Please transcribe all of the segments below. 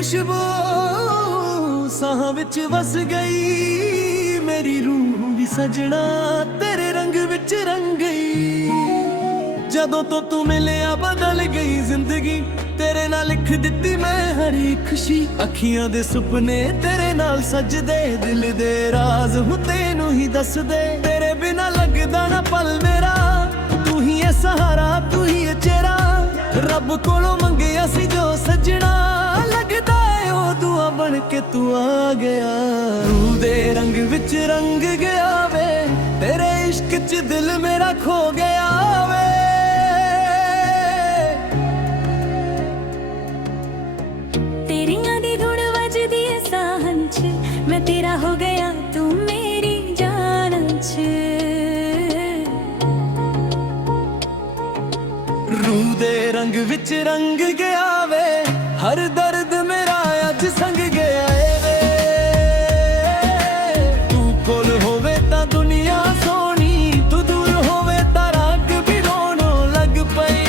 खुशबू साहां विच वस गई, मेरी रूह भी सजना तेरे रंग विच रंग गई। जदों तो तू मिलिया बदल गई जिंदगी, तेरे नाल लिख दित्ती मैं हर एक खुशी। अखियां दे सुपने तेरे नाल सजदे, दिल दे राज हूं तेनू ही दस दे। तेरे बिना लगदा ना पल मेरा, तू ही है सहारा तू ही है चेहरा। रब कोलों मंगिया सी जो सजना, लगदा है ओ दुआ बन के तू आ गया। रूह दे रंग विच रंग गया वे, तेरे इश्क च दिल मेरा खो गया वे। मैं तेरा हो गया तू मेरी जान छ। रूह दे रंग विच रंग गया वे, हर दर्द मेरा अज संग गया वे। तू कोल होवे तां दुनिया सोनी, तू दूर होवे तां रंग भी रोनो लग पई।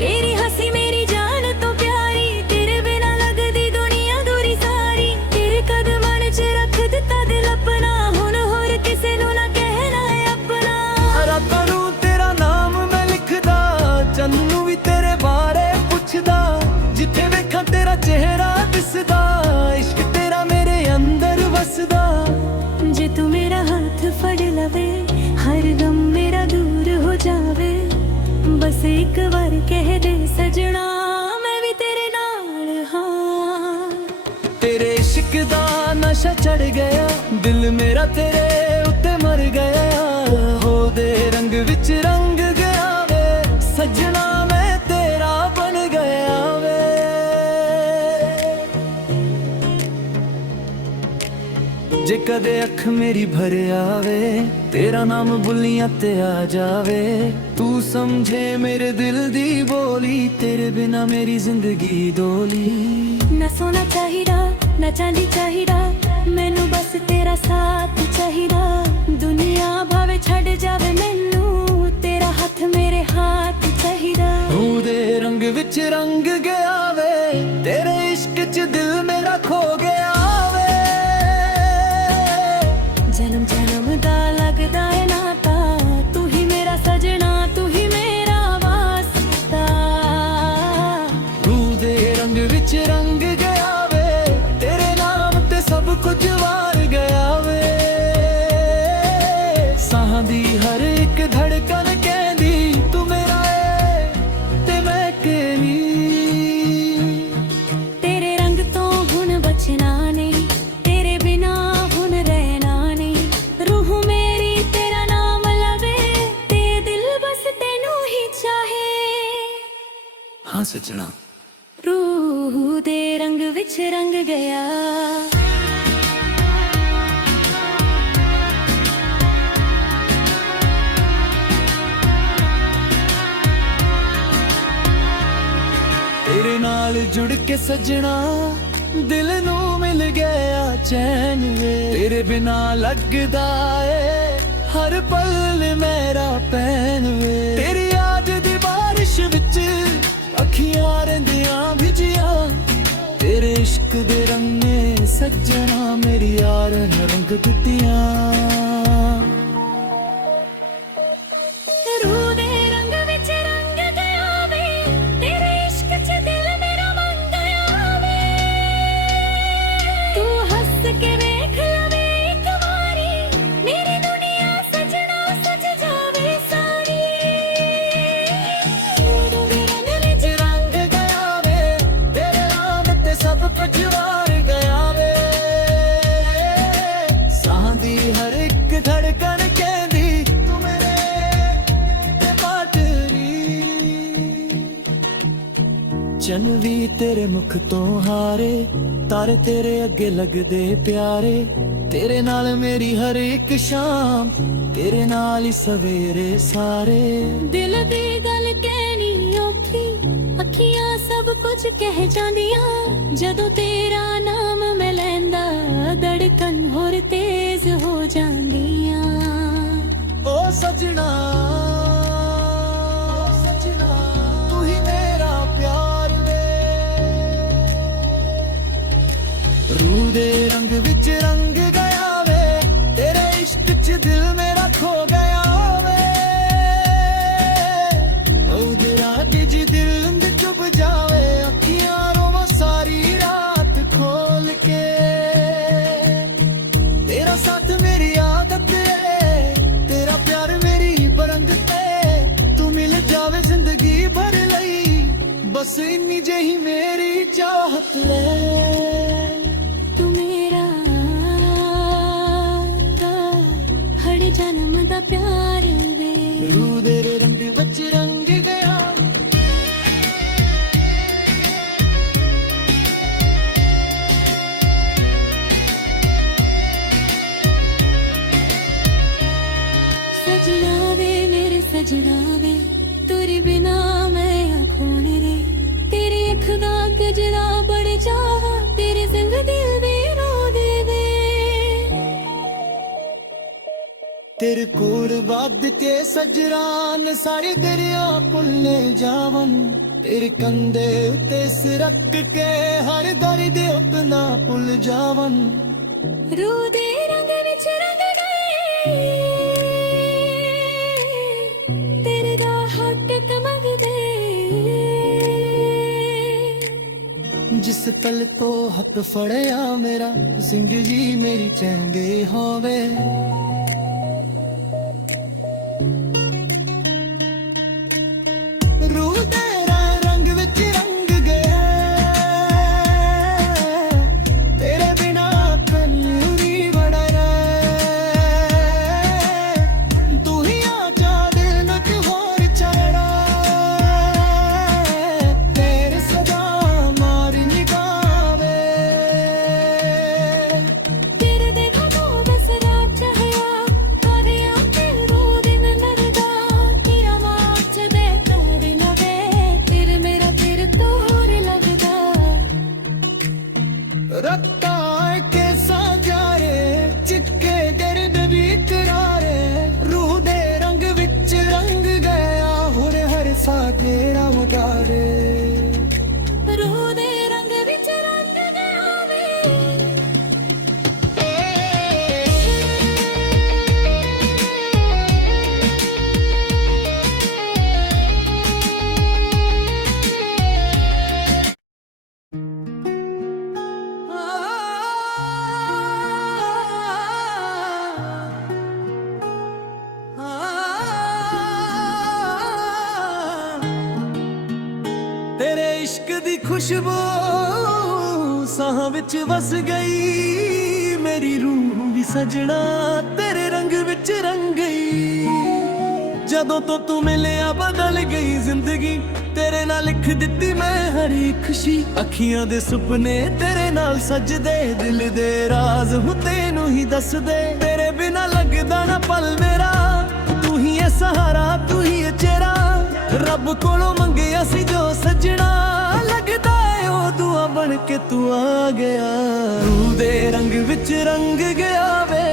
तेरी हंसी मेरी जान तो प्यारी, तेरे बिना लगदी दुनिया दूरी सारी। तेरे कदमां च रख दिता दिल अपना, हुण होर किसे नू ना कहना है अपना। रातां नू तेरा नाम मैं लिखदा, चन्नू भी तेरे बारे पुछदा। जिथे वेखां तेरा चेहरा दिसदा, इश्क तेरा मेरे अंदर वसदा। जे तू मेरा हाथ फड़ लवे, हर गम मेरा दूर हो जावे। बस एक बार कह दे सजना, मैं भी तेरे नाल हां। तेरे इश्क दा नशा चढ़ गया, दिल मेरा तेरे उत्ते मर गया। हो दे रंग विच रंग गया वे, सजना मैं तेरा बन गया वे। जे कदे अख मेरी भर आवे, तेरा नाम बुलियां ते आ जावे। तू समझे मेरे दिल दी बोली, तेरे बिना मेरी जिंदगी डोली। ना सोना चाहिदा ना चांदी चाहिदा, मैनू बस तेरा साथ चाहिदा। दुनिया भावे छड़ जावे मैनू, तेरा हाथ मेरे हाथ चाहिदा। रूह दे रंग विच रंग गया वे, तेरे इश्क च दिल मेरा खो गया वे। जन्म जन्म दा लगदा है नाता, तू ही मेरा सजना तू ही मेरा वास्ता। रूह दे रंग विच रंग गया वे, तेरे नाम ते सब कुछ वार गया वे। साहां दी हर एक धड़कन कहंदी, तू मेरा है ते मैं तेरी। तेरे रंग तो हुण बचना नहीं, तेरे बिना हुण रहना नहीं। रूह मेरी तेरा नाम लवे, ते दिल बस तेनू ही चाहे। हाँ सजना। रूह दे रंग विच रंग गया। तेरे नाल जुड़ के सजना, दिल नू मिल गया चैन वे। तेरे बिना लगदा है हर पल मेरा पैन वे। तेरी याद दी बारिश विच अखियां रहिंदियां भिजियां, तेरे इश्क दे रंग ने सजना मेरी यार ने रंग दित्तियां। रूह दे रंग विच रंग गया वे, तेरे इश्क च दिल मेरा मन गया वे। तू हंस के वेख लवे एक बारी, मेरी दुनिया सजना सज जावे सारी। रंग विच रंग गया वे, तेरे नाम ते सब कुछ वार गया वे। साहां दी हर एक धड़कन कहंदी, तू मेरे ते पाटरी। चन भी तेरे मुख तो हारे, तारे तेरे अगे लगदे प्यारे। तेरे नाल मेरी हर एक शाम, तेरे नाल ही सवेरे सारे। दिल दी गल कहनी औखी, अखियां सब कुछ कह जांदियां। जदों तेरा नाम मैं लैंदा, धड़कन होर तेज हो जांदियां। ओ सजना तू ही मेरा प्यार वे। रूह दे रंग विच रंग गया वे तेरे इश्क च दिल मेरा खो गया वे उधरा जी दिल में चुभ जावे अखियां रोवा सारी रात खोल के तेरा साथ मेरी आदत है तेरा प्यार मेरी बरंगत है तू मिल जावे जिंदगी भर लई बस इन्नी जही मेरी चाहत ले तू मेरा हर जन्म दा प्यार वे रूह दे रंग विच रंग गया सजना वे मेरे सजना वे तेरे बिना मैं आँखों रे तेरी अख दा गजरा बड़े चाहा तेरी जिंदगी भी रो दे वे तेरे कोल बाद के सजरान सारी दरिया भुल्ले जावन तेरे कंधे उते सिर रख के हर दर्द अपना भुल जावन रूह दे रंग विच रंग गए तेरे दा हट मंग दे जिस पल तो हथ फड़िया मेरा सिंह जी मेरी चंगे होवे रूह दे रंग विच रंग गया तेरे बिना कन्नी बड़ा तू ही आजा दिल न होर चढ़ा तेरे सदा मारी निगाहे तेरे देखा तो बस रात चाहया करे आके रो दिन नरदा तेरा माच दे तोरे लगे तेरे मेरा तेरे तोरे लगदा रत्ता के साजारे चिक्के दर्द भी करारे रूह दे रंग विच रंग गया हुर हर सा तेरा मगारे रूह दे रंग विच रंग गया वे तेरे इश्क दी खुशबू साहां विच वस गई मेरी रूह भी सजना तेरे रंग विच रंग गई जदों तो तू मिलिया बदल गई जिंदगी तेरे नाल लिख दित्ती मैं हर एक खुशी अखियां दे सुपने तेरे नाल सजदे दिल दे राज हूं तैनू ही दस दे तेरे बिना लगदा ना पल मेरा तू ही है सहारा तू ही है चेहरा रब कोलों मंगिया सी जो सजना लगदा है ओ दुआ बन के तू आ गया रूह दे रंग विच रंग गया वे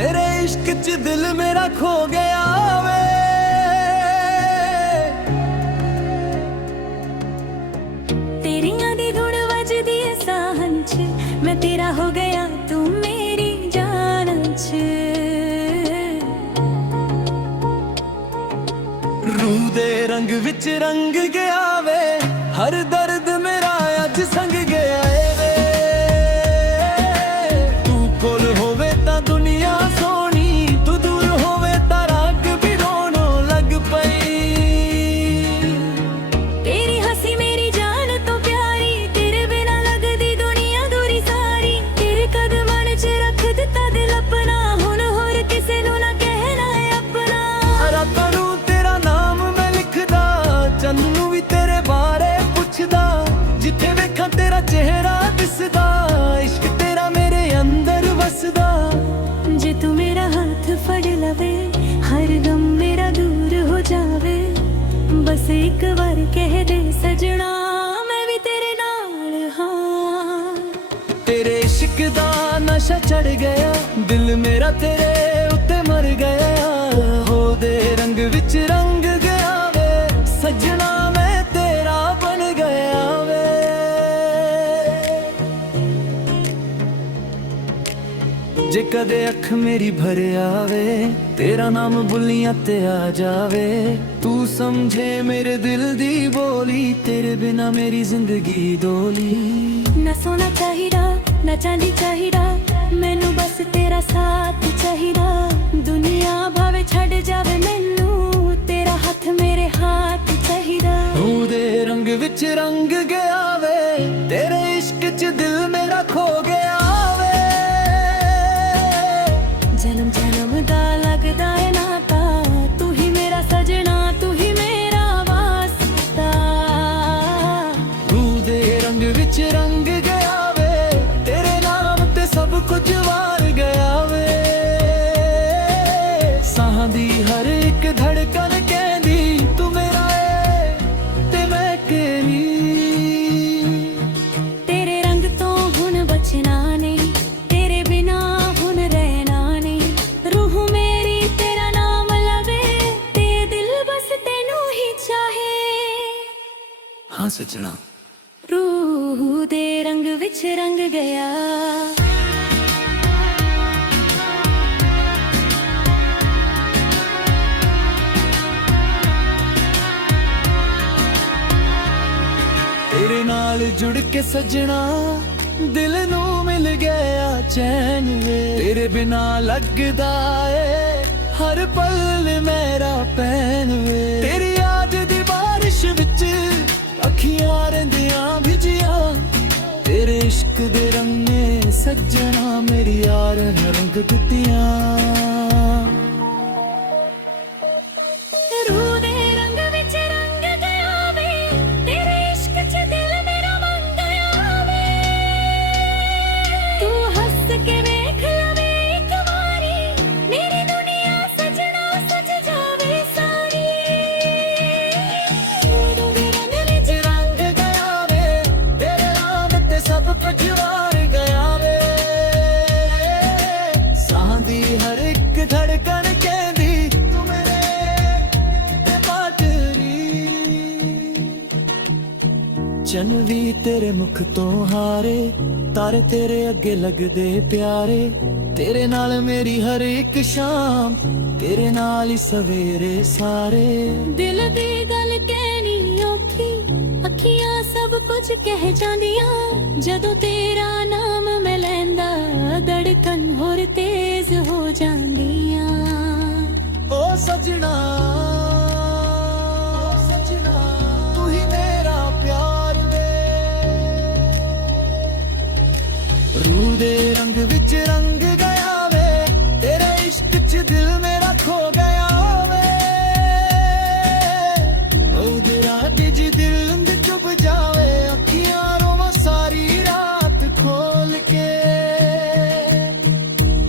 तेरे इश्क च दिल मेरा खो गया वे तेरियां दी धुन वजदी है साहन च मैं तेरा हो गया तू मेरी जान च रूह दे रंग विच रंग गया वे हर दर्द मेरा अज संग गया वे तू कोल होवे तां दुनिया सोनी तू दूर होवे तां रंग भी रोनों लग पई तेरी हंसी मेरी जान तो प्यारी तेरे बिना लगदी दुनिया दूरी सारी तेरे कदमां च रख दिता दिल अपना हुण होर किसे नू ना कहना है अपना रातां नूं तेरा नाम मैं लिखदा चन्नू भी तेरे बारे पुछदा जिथे वेखां तेरा चेहरा दिसदा इश्क तेरा मेरे अंदर वसदा जे तू मेरा हाथ फड़ लवे हर गम मेरा दूर हो जावे बस एक बार कह दे सजना मैं भी तेरे नाल हाँ तेरे इश्क दा नशा चढ़ गया दिल मेरा तेरे उत्ते मर गया हो दे रंग विच रंग गया वे सजना मैं तेरा बन गया वे ਜੇ ਕਦੇ ਅੱਖ ਮੇਰੀ ਭਰ ਆਵੇ, ਤੇਰਾ ਨਾਮ ਬੁੱਲੀਆਂ ਤੇ ਆ ਜਾਵੇ, ਤੂੰ ਸਮਝੇ ਮੇਰੇ ਦਿਲ ਦੀ ਬੋਲੀ, ਤੇਰੇ ਬਿਨਾ ਮੇਰੀ ਜ਼ਿੰਦਗੀ ਦੋਲੀ। ਨਾ ਸੋਨਾ ਚਾਹੀਦਾ ਨਾ ਚਾਂਦੀ ਚਾਹੀਦਾ, ਮੈਨੂੰ ਬਸ ਤੇਰਾ ਸਾਥ ਚਾਹੀਦਾ। ਦੁਨੀਆ ਭਾਵੇਂ ਛੱਡ ਜਾਵੇ ਮੈਨੂੰ, ਤੇਰਾ ਹੱਥ ਮੇਰੇ ਹੱਥ ਚਾਹੀਦਾ। ਉਹਦੇ ਰੰਗ ਵਿੱਚ ਰੰਗ ਗਿਆ ਵੇ, ਤੇਰੇ ਇਸ਼ਕ 'ਚ ਦਿਲ ਮੇਰਾ ਖੋ ਗਿਆ ਵੇ। ਜਨਮ ਜਨਮ ਦਾ ਲੱਗਦਾ ਏ ਨਾਤਾ, ਤੂੰ ਹੀ ਮੇਰਾ ਸਜਣਾ, ਤੂੰ ਹੀ ਮੇਰਾ ਵਾਸਤਾ। ਉਹਦੇ ਰੰਗ ਵਿੱਚ ਰੰਗ ਗਿਆ ਵੇ, ਤੇਰੇ ਨਾਮ ਤੇ ਸਭ ਕੁਝ ਵਾਰ ਗਿਆ ਵੇ। ਸਾਹਾਂ ਦੀ ਹਰ ਇੱਕ ਧੜਕਨ ਕਹਿੰਦੀ ਤੂੰ ਮੇਰਾ ਏ ਤੇ ਮੈਂ ਤੇਰੀ। ਤੇਰੇ ਰੰਗ ਤੋਂ ਹੁਣ ਬਚਣਾ ਨਹੀਂ, ਤੇਰੇ ਬਿਨਾ ਹੁਣ ਰਹਿਣਾ ਨਹੀਂ। ਰੂਹ ਮੇਰੀ ਤੇਰਾ ਨਾਮ ਲਵੇ, ਤੇ ਦਿਲ ਬਸ ਤੈਨੂੰ ਹੀ ਚਾਹੇ। ਹਾਂ ਸਜਣਾ, ਰੂਹ ਦੇ ਰੰਗ ਵਿੱਚ ਰੰਗ ਗਿਆ। ਤੇਰੇ ਨਾਲ ਜੁੜ ਕੇ ਸਜਣਾ, ਦਿਲ ਨੂੰ ਮਿਲ ਗਿਆ ਚੈਨ ਵੇ। ਤੇਰੇ ਬਿਨਾ ਲੱਗਦਾ ਏ ਹਰ ਪਲ ਮੇਰਾ ਪੈਨ ਵੇ। ਤੇਰੀ ਯਾਦ ਦੀ ਬਾਰਿਸ਼ ਵਿੱਚ ਅੱਖੀਆਂ ਰਹਿੰਦੀਆਂ ਭਿਜੀਆਂ, ਤੇਰੇ ਇਸ਼ਕ ਦੇ ਰੰਗ ਨੇ ਸੱਜਣਾ ਮੇਰੀ ਯਾਰ ਰੰਗ ਦਿੱਤੀਆਂ। ਰੂਹ ਦੇ ਰੰਗ ਵਿੱਚ ਰੰਗ ਗਿਆ ਵੇ, ਤੇਰੇ ਇਸ਼ਕ 'ਚ ਦਿਲ ਮੇਰਾ ਮੰਗ ਗਿਆ ਵੇ। ਤੂੰ ਹੱਸ ਕੇ ਵੇਖ ਲਵੇ ਇੱਕ ਵਾਰੀ, ਮੇਰੀ ਦੁਨੀਆ ਸਜਣਾ ਸਜ ਜਾਵੇ ਸਾਰੀ। ਰੂਹ ਦੇ ਰੰਗ ਵਿੱਚ ਰੰਗ ਗਿਆ ਵੇ, ਤੇਰੇ ਨਾਮ ਤੇ ਸਭ ਕੁਝ ਵਾਰ ਗਿਆ ਵੇ। ਸਾਹ ਦੀ ਹਰ ਇੱਕ ਧੜਕਨ ਕਹਿੰਦੀ ਤੂੰ ਮੇਰੇ ਤੇ ਬਾਟਰੀ। ਚੰਨ ਵੀ ਤੇਰੇ ਮੁਖ ਤੋਂ ਹਾਰੇ, ਤਾਰੇ ਤੇਰੇ ਅੱਗੇ ਲੱਗਦੇ ਪਿਆਰੇ। ਤੇਰੇ ਨਾਲ ਮੇਰੀ ਹਰ ਇੱਕ ਸ਼ਾਮ, ਤੇਰੇ ਨਾਲ ਹੀ ਸਵੇਰੇ ਸਾਰੇ। ਦਿਲ ਦੀ ਗੱਲ ਕਹਿਣੀ ਔਖੀ, ਅੱਖੀਆਂ ਸਭ ਕੁਝ ਕਹਿ ਜਾਂਦੀਆਂ। ਜਦੋਂ ਤੇਰਾ ਨਾਮ ਮੈਂ ਲੈਂਦਾ, ਧੜਕਨ ਹੋਰ ਤੇਜ਼ ਹੋ ਜਾਂਦੀਆਂ। ਓ ਸਜਣਾ, ਤੂੰ ਹੀ ਮੇਰਾ ਪਿਆਰ ਵੇ। ਰੂਹ ਦੇ ਰੰਗ ਵਿੱਚ ਰੰਗ ਗਿਆ ਵੇ, ਤੇਰੇ ਇਸ਼ਕ 'ਚ ਦਿਲ ਮੇਰਾ ਖੋ ਗਿਆ ਵੇ। ਉਹਦੇ ਰਾਹ ਜੀ ਦਿਲ ਅੰਦਰ ਚੁੱਭ ਜਾਵੇ, ਅੱਖੀਆਂ ਰੋਵਾਂ ਸਾਰੀ ਰਾਤ ਖੋਲ ਕੇ।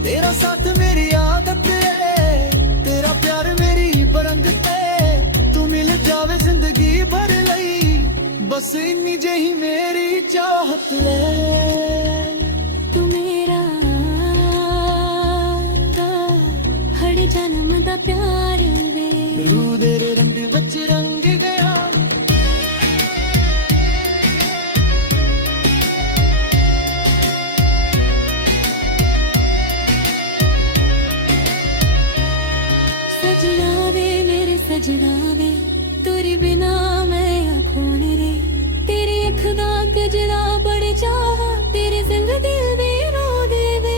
ਤੇਰਾ ਸਾਥ ਮੇਰੀ ਆਦਤ ਏ, ਤੇਰਾ ਪਿਆਰ ਮੇਰੀ ਬਰੰਗ ਏ। ਤੂੰ ਮਿਲ ਜਾਵੇ ਜ਼ਿੰਦਗੀ ਭਰ ਲਈ, ਬਸ ਇੰਨੀ ਜਿਹੀ ਮੇਰੀ ਚਾਹਤ ਏ। ਤੂੰ ਮੇਰਾ ਹਰ ਜਨਮ ਦਾ ਪਿਆਰ ਵੇ। ਰੂਹ ਦੇ ਰੰਗ ਵਿੱਚ ਰੰਗ ਗਿਆ। ਸਜਣਾ ਵੇ ਮੇਰੇ ਸਜਣਾ ਵੇ, ਤੇਰੇ ਬਿਨਾ ਮੈਂ ਆਖੂਨ ਰੇ। ਤੇਰੀ ਅੱਖ ਦਾ ਗਜਰਾ ਬੜ ਚਾਵਾ, ਤੇਰੇ ਸੰਗ ਦਿਲ ਦੇ ਰੋ ਦੇਵੇ।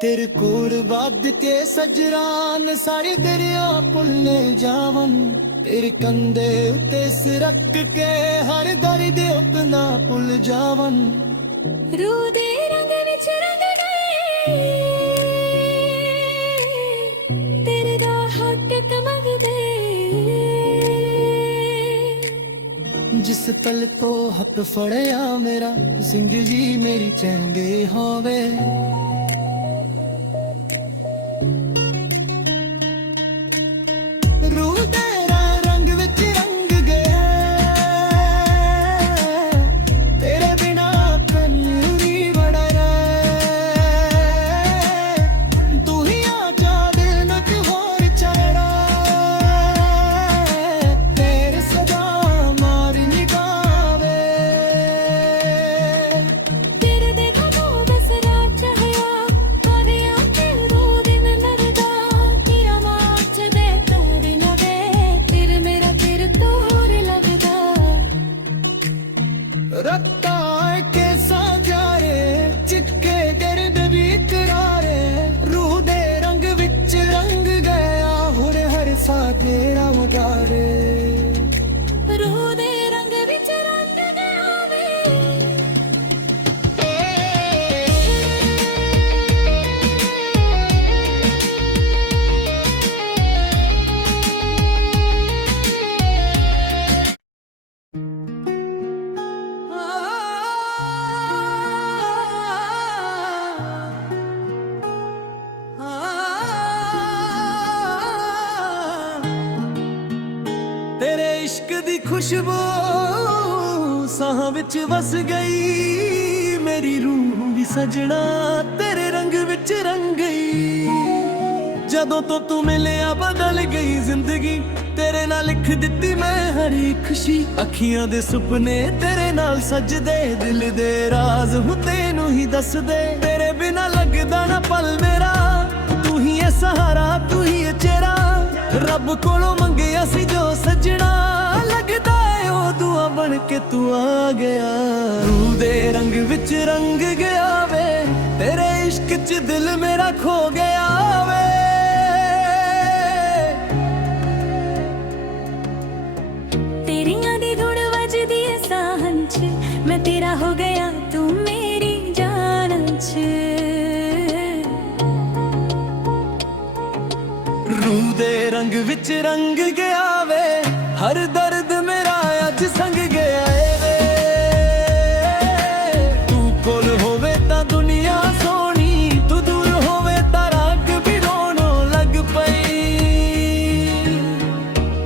ਤੇਰੇ ਕੋਲ ਵੱਧ ਕੇ ਸਜਰਾਨ, ਸਾਰੇ ਦਰਿਆ ਭੁੱਲੇ ਜਾਵਨ। ਤੇਰੇ ਕੰਧੇ ਉੱਤੇ ਸਿਰ ਰੱਖ ਕੇ ਹਰ ਦਰਦ ਉਤਨਾ ਭੁੱਲ ਜਾਵਨ। ਰੂਹ ਦੇ ਰੰਗ ਵਿੱਚ ਰੰਗ ਗਏ, ਤੇਰੇ ਦਾ ਹੱਕ ਮੰਗਦੇ। ਜਿਸ ਪਲ ਤੋਂ ਹੱਥ ਫੜਿਆ ਮੇਰਾ, ਜ਼ਿੰਦਗੀ ਮੇਰੀ ਚੰਗੇ ਹੋਵੇ। ਰੂਹ ਤੇਰਾ ਰੰਗ ਵਿੱਚ ਰੰਗ ਗਿਆ, ਤੇਰੇ ਬਿਨਾ ਕਨੂਰੀ ਬੜਾ ਰੇ। ਤੂੰ ਹੀ ਆ ਜਾ ਦਿਲ ਨੂੰ ਹੋਰ ਚੜਾ, ਤੇਰੇ ਸਦਾ ਮਾਰੀ ਨਿਗਾਹ ਵੇ। ਤੇਰੇ ਦੇਖਾ रत्ता के साजारे चिक्के गर्द भी करारे रूह दे रंग विच रंग गया हुर हर सा तेरा मगारे रूह दे रंग विच रंग गया वे तेरे इश्क दी खुशबू साहां विच वस गई मेरी रूह भी सजना तेरे रंग विच रंग गई जदों तो तू मिलिया बदल गई जिंदगी तेरे नाल लिख दित्ती मैं हर एक खुशी अखियां दे सुपने तेरे नाल सजदे दिल दे राज हूं तेनू ही दस दे तेरे बिना लगदा ना पल मेरा तू ही है सहारा तू ही है चेहरा रब कोलों मंगिया सी जो सजना लगदा है ओ दुआ बन के तू आ गया रूह दे रंग विच रंग गया वे तेरे इश्क च दिल मेरा खो गया वे तेरियां दी धुन वजदी है साहन च मैं तेरा हो गया तू मेरी जान च रूह दे रंग विच रंग गया वे हर दर्द मेरा अज संग गया ए वे तू कोल होवे तां दुनिया सोनी तू दूर होवे तां रंग भी रोनो लग पई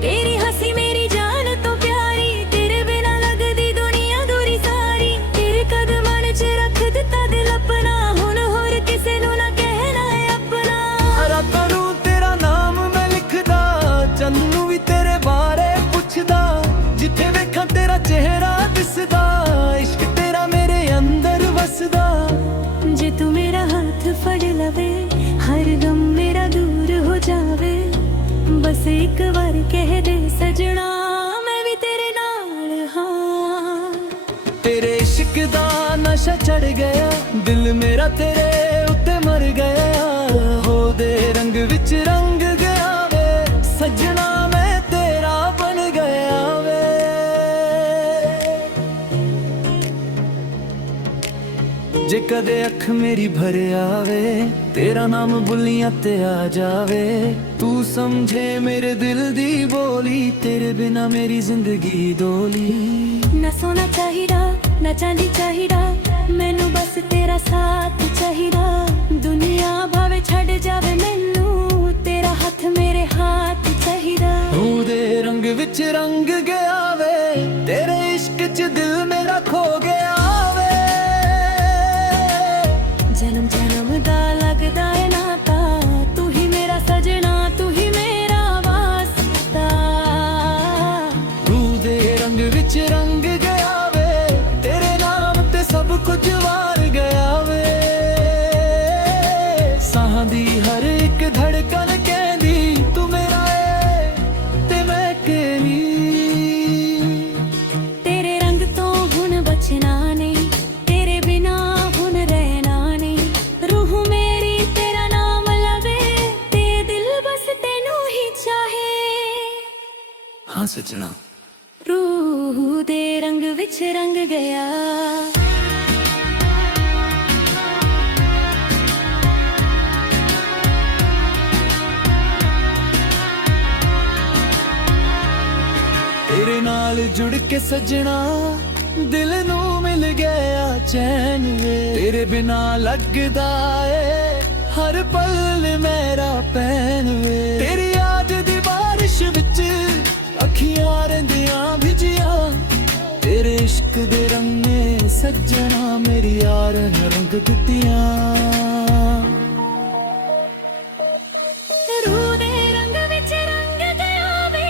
तेरी हंसी मेरी जान तो प्यारी तेरे बिना लगदी दुनिया दूरी सारी तेरे कदमां च रख दिता दिल अपना हुण होर किसे नू ना कहना है अपना रातां नू तेरा नाम मैं लिखदा चन्नू भी तेरे बारे पुछदा जिथे वेखां तेरा चेहरा दिसदा इश्क तेरा मेरे अंदर वसदा जे तू मेरा हाथ फड़ लवे हर गम मेरा दूर हो जावे बस एक बार कह दे सजना मैं भी तेरे नाल हाँ तेरे इश्क दा नशा चढ़ गया दिल मेरा तेरे उत्ते मर गया हो दे रंग विच रंग गया वे सजना मैं तेरा बन गया वे जे कदे अख मेरी भर आवे तेरा नाम बुलियां ते आ जावे तू समझे मेरे दिल दी बोली तेरे बिना मेरी जिंदगी डोली ना सोना चाहिदा ना चांदी चाहिदा मैनू बस तेरा साथ चाहिदा दुनिया भावे छड़ जावे मैनू तेरा हाथ मेरे हाथ चाहिदा रूह दे रंग विच रंग गया वे तेरे इश्क च दिल मेरा खो गया वे जन्म जन्म दा लगदा है नाता तू ही मेरा सजना तू ही मेरा वास्ता रूह दे रंग विच रंग गया वे तेरे नाम ते सब कुछ वार गया वे साहां दी हर एक धड़कन कहंदी तू मेरा है ते मैं केली तेरे रंग तो हुण बचना नहीं तेरे बिना हुण रहना नहीं रूह मेरी तेरा नाम लवे ते दिल बस तेनू ही चाहे हाँ सजना रूह दे रंग विच रंग गया तेरे नाल जुड़ के सजना दिल नू मिल गया चैन वे तेरे बिना लगदा ए हर पल मेरा पैन वे तेरी याद दी बारिश विच अखियां रंदियां भिजिया तेरे इश्क दे रंग ने सजना मेरी यार ने रंग दित्तियां रूह दे रंग विच रंग गया वे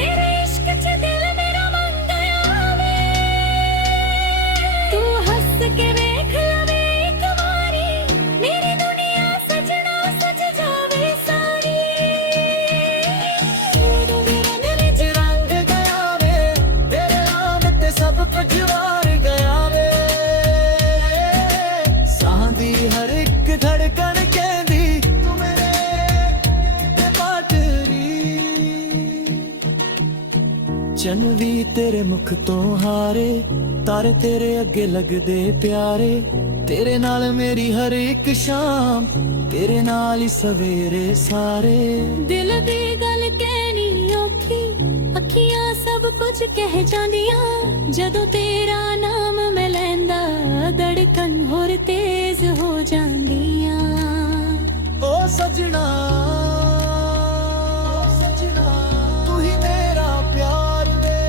तेरे इश्क च दिल मेरा मन गया वे तू हंस के वेख लवे एक बारी मेरी दुनिया सजना सज जावे सारी रूह दे रंग विच रंग गया वे तेरे नाम ते सब कुछ वार गया ਮੇਰੇ ਮੁਖ ਤੋਂ ਹਾਰੇ, ਤਾਰੇ ਤੇਰੇ ਅੱਗੇ ਲੱਗਦੇ ਪਿਆਰੇ। ਤੇਰੇ ਨਾਲ ਮੇਰੀ ਹਰ ਇੱਕ ਸ਼ਾਮ, ਤੇਰੇ ਨਾਲ ਹੀ ਸਵੇਰੇ ਸਾਰੇ। ਦਿਲ ਦੀ ਗੱਲ ਕਹਿਣੀ ਔਖੀ, ਅੱਖੀਆਂ ਸਭ ਕੁਝ ਕਹਿ ਜਾਂਦੀਆਂ। ਜਦੋਂ ਤੇਰਾ ਨਾਮ ਮੈਂ ਲੈਂਦਾ, ਧੜਕਨ ਹੋਰ ਤੇਜ਼ ਹੋ ਜਾਂਦੀਆਂ। ਓ ਸਜਣਾ, ਤੂੰ ਹੀ ਮੇਰਾ ਪਿਆਰ ਵੇ।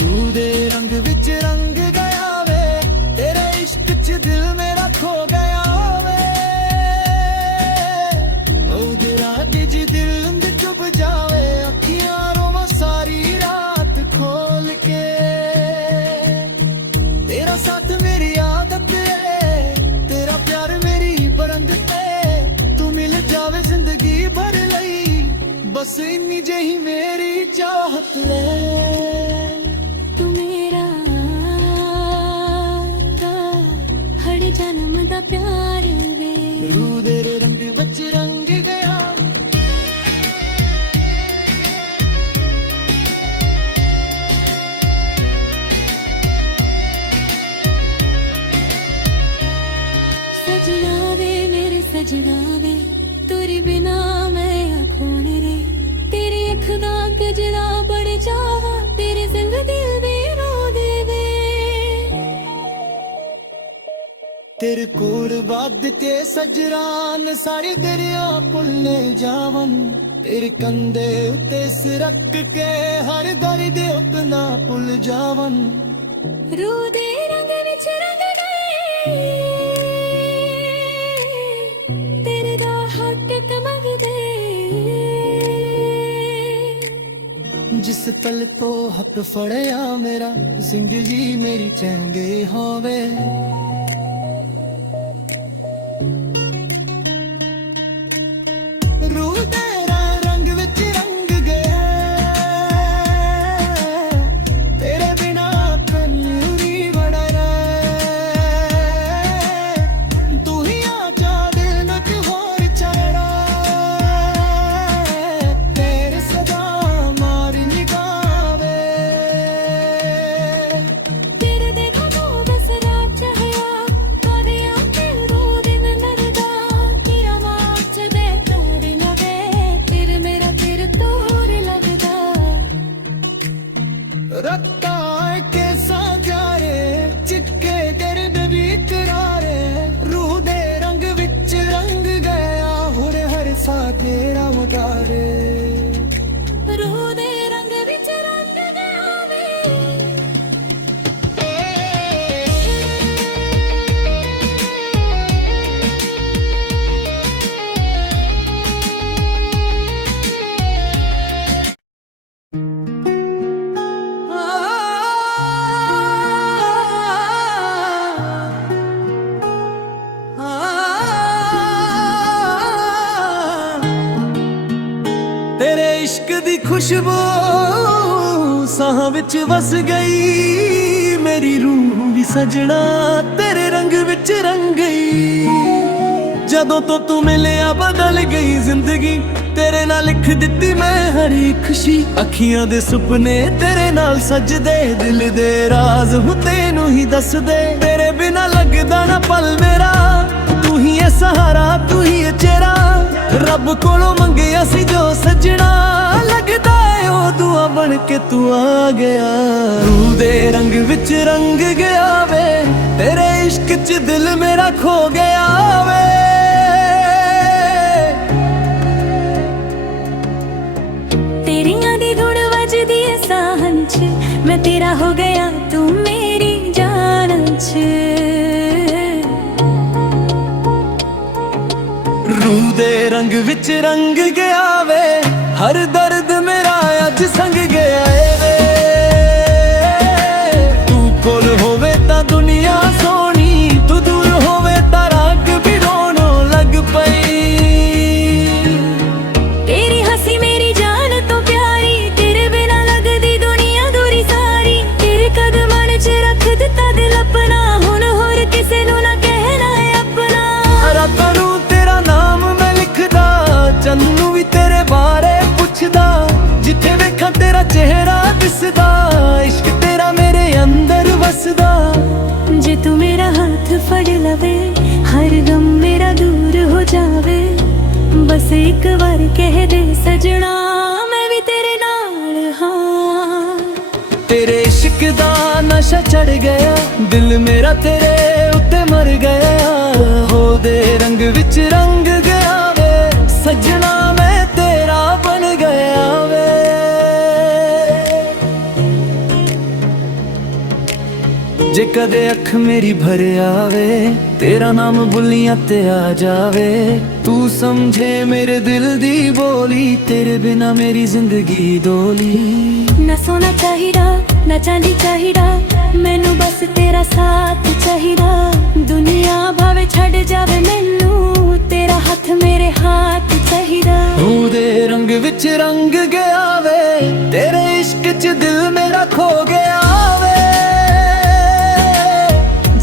ਰੂਹ ਦੇ ਰੰਗ ਵਿੱਚ ਰੰਗ ਗਿਆ ਵੇ, ਤੇਰੇ ਇਸ਼ਕ 'ਚ ਦਿਲ ਮੇਰਾ ਖੋ ਗਿਆ ਵੇ। ਉਹਦੇ ਰਾਹ 'ਚ ਦਿਲ ਅੰਦਰ ਡੁੱਬ ਜਾਵੇ, ਅੱਖੀਆਂ ਰੋਵਾਂ ਸਾਰੀ ਰਾਤ ਖੋਲ ਕੇ। ਤੇਰਾ ਸਾਥ ਮੇਰੀ ਆਦਤ ਏ, ਤੇਰਾ ਪਿਆਰ ਮੇਰੀ ਬਰੰਦ ਏ। ਤੂੰ ਮਿਲ ਜਾਵੇ ਜ਼ਿੰਦਗੀ ਭਰ ਲਈ, ਬਸ ਇੰਨੀ ਜਿਹੀ ਮੇਰੀ ਚਾਹਤ ਲੈ। ਤੂੰ ਮੇਰਾ ਹਰ ਜਨਮ ਦਾ ਪਿਆਰ ਵੇ। ਰੂਹ ਦੇ ਰੰਗ ਵਿੱਚ ਰੰਗ ਗਿਆ। ਸਜਣਾ ਵੇ ਮੇਰੇ ਸਜਣਾ ਵੇ, ਤੇਰੇ ਬਿਨਾ ਮੈਂ ਕੌਣ ਰੇ। ਤੇਰੀ ਅੱਖ ਦਾ ਗਜਰਾ ਬੜ ਜਾਵਾ, ਤੇਰੇ ਸੰਗ ਦਿਲ ਵੀ ਰੋ ਦੇਵੇ। ਤੇਰੇ ਕੋਲ ਵੱਧ ਕੇ ਸਜਰਾਨ, ਸਾਰੇ ਦਰਿਆ ਭੁੱਲੇ ਜਾਵਨ। ਤੇਰੇ ਕੰਧੇ ਉੱਤੇ ਸਿਰ ਰੱਖ ਕੇ ਹਰ ਦਰਦ ਉਤਨਾ ਭੁੱਲ ਜਾਵਨ। ਰੂਹ ਦੇ ਰੰਗ ਵਿੱਚ ਰੰਗ ਗਏ, ਤੇਰੇ ਦਾ ਹੱਕ ਮੰਗਦੇ। ਜਿਸ ਪਲ ਤੋਂ ਹੱਥ ਫੜਿਆ ਮੇਰਾ, ਜ਼ਿੰਦਗੀ ਮੇਰੀ ਚੰਗੀ ਹੋਵੇ। ਰੂਹ ਤੇਰਾ ਰੰਗ ਵਿੱਚ ਰੰਗ ਗਿਆ, ਤੇਰੇ ਬਿਨਾ ਕਨੂਰੀ ਵੜਰਾ। ਤੂੰ ਹੀ ਆ ਜਾ ਦਿਲ ਨਕ ਹੋਰ ਚੜਾ, ਤੇਰੇ ਸਦਾ ਮਾਰੀ ਨਿਗਾਵੇ। ਤੇਰੇ ਦੇਖਾ ਤੂੰ ਬਸ ਰਾਤ ਚਾਹਿਆ, ਕਰਿਆ ਦਿਲ ਦੋ ਦਿਨ ਨਰਦਾ। ਤੇਰਾ ਮਾਚ ਦੇ ਤੋੜ ਲਵੇ, ਤੇਰੇ ਮੇਰਾ ਤੇਰੇ ਤੋੜ ਲੱਗਦਾ। ਰੱਤਾ ਕੇ ਸਾਜਾਰੇ, ਚਿੱਕੇ ਦਰਦ ਵੀ ਕਰਾਰੇ। ਰੂਹ ਦੇ ਰੰਗ ਵਿੱਚ ਰੰਗ ਗਿਆ, ਹੁਣ ਹਰ ਸਾ ਤੇਰਾ ਮਗਾਰੇ। ਰੂਹ ਦੇ ਰੰਗ ਵਿੱਚ ਰੰਗ ਗਿਆ ਵੇ। ਤੇਰੇ ਇਸ਼ਕ ਦੀ ਖੁਸ਼ਬੂ ਸਾਹਾਂ ਵਿੱਚ ਵਸ ਗਈ, ਮੇਰੀ ਰੂਹ ਵੀ ਸਜਣਾ ਤੇਰੇ ਰੰਗ ਵਿੱਚ ਰੰਗ ਗਈ। ਜਦੋਂ ਤੋਂ ਤੂੰ ਮਿਲਿਆ ਬਦਲ ਗਈ ਜ਼ਿੰਦਗੀ, ਤੇਰੇ ਨਾਲ ਲਿਖ ਦਿੱਤੀ ਮੈਂ ਹਰ ਇੱਕ ਖੁਸ਼ੀ। ਅੱਖੀਆਂ ਦੇ ਸੁਪਨੇ ਤੇਰੇ ਨਾਲ ਸਜਦੇ, ਦਿਲ ਦੇ ਰਾਜ਼ ਹੁਣ ਤੈਨੂੰ ਹੀ ਦੱਸਦੇ। ਤੇਰੇ ਬਿਨਾ ਲੱਗਦਾ ਨਾ ਪਲ ਮੇਰਾ, ਤੂੰ ਹੀ ਹੈ ਸਹਾਰਾ, ਤੂੰ ਹੀ ਹੈ ਚਿਹਰਾ। ਰੱਬ ਕੋਲੋਂ ਮੰਗਿਆ ਸੀ ਜੋ ਸਜਣਾ, ਲੱਗਦਾ ਏ ਉਹ ਦੁਆ ਬਣ ਕੇ ਤੂੰ ਆ ਗਿਆ। ਰੂਹ ਦੇ ਰੰਗ ਵਿੱਚ ਰੰਗ ਗਿਆ ਵੇ, ਤੇਰੇ ਇਸ਼ਕ 'ਚ ਦਿਲ ਮੇਰਾ ਖੋ ਗਿਆ ਵੇ। ਤੇਰੀਆਂ ਦੀ ਧੁਨ ਵੱਜਦੀ ਏ ਸਾਹਨ 'ਚ, ਮੈਂ ਤੇਰਾ ਹੋ ਗਿਆ ਤੂੰ ਮੇਰੀ ਜਾਨ 'ਚ। ਰੂਹ ਦੇ ਰੰਗ ਵਿੱਚ ਰੰਗ ਗਿਆ ਵੇ, ਹਰ ਦਰਦ ਮੇਰਾ ਅੱਜ ਸੰਗ ਗਿਆ ਏ ਵੇ। ਤੂੰ ਕੋਲ ਹੋਵੇ ਤਾਂ ਦੁਨੀਆ ਸੋਹਣੀ, ਤੂੰ ਦੂਰ ਹੋਵੇ ਤਾਂ ਰੰਗ ਵੀ ਰੋਣੋਂ ਲੱਗ ਪਈ। ਤੇਰੀ ਹੱਸੀ ਮੇਰੀ ਜਾਨ ਤੋਂ ਪਿਆਰੀ, ਤੇਰੇ ਬਿਨਾ ਲੱਗਦੀ ਦੁਨੀਆ ਦੂਰੀ ਸਾਰੀ। ਤੇਰੇ ਕਦਮਾਂ 'ਚ ਰੱਖ ਦਿੱਤਾ ਦਿਲ ਆਪਣਾ, ਹੁਣ ਹੋਰ ਕਿਸੇ ਨੂੰ ਨਾ ਕਹਿਣਾ ਏ ਆਪਣਾ। ਰਾਤਾਂ ਨੂੰ ਤੇਰਾ ਨਾਮ ਮੈਂ ਲਿਖਦਾ, ਚੰਨ ਨੂੰ ਵੀ ਤੇਰੇ ਬਾਰੇ ਪੁੱਛਦਾ। ਜਿੱਥੇ ਵੇਖਾਂ ਦਿਸਦਾ, ਇਸ਼ਕ ਤੇਰਾ ਮੇਰੇ ਅੰਦਰ ਵਸਦਾ। ਜੇ ਤੂੰ ਮੇਰਾ ਹੱਥ ਫੜ ਲਵੇ, ਹਰ ਗਮ ਮੇਰਾ ਦੂਰ ਹੋ ਜਾਵੇ। ਬਸ ਇੱਕ ਵਾਰ ਕਹਿ ਦੇ ਸਜਣਾ, ਮੈਂ ਵੀ ਤੇਰੇ ਨਾਲ ਹਾਂ। ਤੇਰੇ ਇਸ਼ਕ ਦਾ ਨਸ਼ਾ ਚੜ ਗਿਆ, ਦਿਲ ਮੇਰਾ ਤੇਰੇ ਉੱਤੇ ਮਰ ਗਿਆ। ਹੋ ਦੇ ਰੰਗ ਵਿੱਚ ਰੰਗ ਗਿਆ ਵੇ, ਸਜਣਾ ਮੈਂ ਤੇਰਾ ਬਣ ਗਿਆ ਵੇ। ਜੇ ਕਦੇ ਅੱਖ ਮੇਰੀ ਭਰ ਆਵੇ, ਤੇਰਾ ਨਾਮ ਬੁੱਲੀਆਂ ਤੇ ਆ ਜਾਵੇ। ਤੂੰ ਸਮਝੇ ਮੇਰੇ ਦਿਲ ਦੀ ਬੋਲੀ, ਤੇਰੇ ਬਿਨਾ ਮੇਰੀ ਜ਼ਿੰਦਗੀ ਡੋਲੀ। ਨਾ ਸੋਨਾ ਚਾਹੀਦਾ, ਨਾ ਚਾਂਦੀ ਚਾਹੀਦਾ, ਮੈਨੂੰ ਬਸ ਤੇਰਾ ਸਾਥ ਚਾਹੀਦਾ। ਦੁਨੀਆ ਭਾਵੇਂ ਛੱਡ ਜਾਵੇ ਮੈਨੂੰ, ਤੇਰਾ ਹੱਥ ਮੇਰੇ ਹੱਥ ਚਾਹੀਦਾ। ਤੂੰ ਦੇ ਰੰਗ ਵਿੱਚ ਰੰਗ ਗਿਆ ਵੇ, ਤੇਰੇ ਇਸ਼ਕ 'ਚ ਦਿਲ ਮੇਰਾ ਖੋ ਗਿਆ ਵੇ।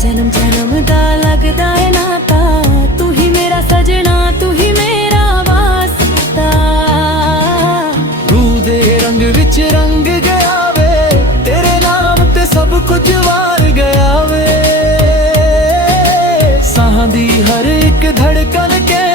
ਜਨਮ ਜਨਮ ਦਾ ਲੱਗਦਾ ਏ ਨਾਤਾ, ਤੂੰ ਹੀ ਮੇਰਾ ਸਜਣਾ, ਤੂੰ ਹੀ ਮੇਰਾ ਵਾਸਤਾ। ਤੂੰ ਦੇ ਰੰਗ ਵਿੱਚ ਰੰਗ ਗਿਆ ਵੇ, ਤੇਰੇ ਨਾਮ ਤੇ ਸਭ ਕੁਝ ਵਾਰ ਗਿਆ ਵੇ। ਸਾਹਾਂ ਦੀ ਹਰ ਇੱਕ ਧੜਕਨ ਕੇ